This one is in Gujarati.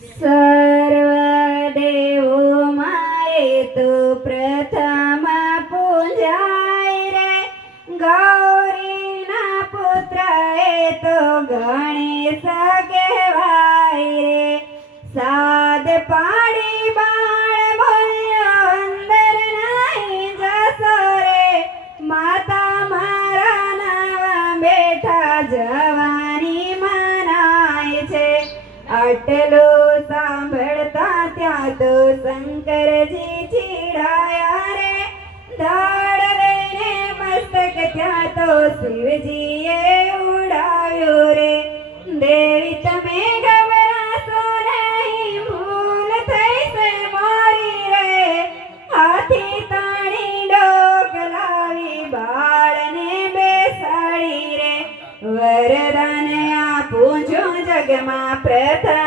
સર્વદેવો માએ તો પ્રથમ પૂજાય રે, ગૌરીના પુત્ર એ તો ગણેશ કહેવાય રે. સાદ પાડી બાળ બોલ્યો અંદર નહીં જશો રે, માતા મારા નાવા બેઠા જવાની મનાય છે. આટલું સાંભળતા ત્યાં તો શંકરજી ચીડાયા રે, ધાડ લઈને મસ્તક ત્યાં તો શિવજીએ ઉડાવ્યો રે. દેવી તમે ગભરાશો નહીં, ભૂલ થઈ છે મારી રે, હાથી તાણી ડોક લાવી બાળને બેસાડી રે. વરદાન આપું છું જગમાં પ્રથમ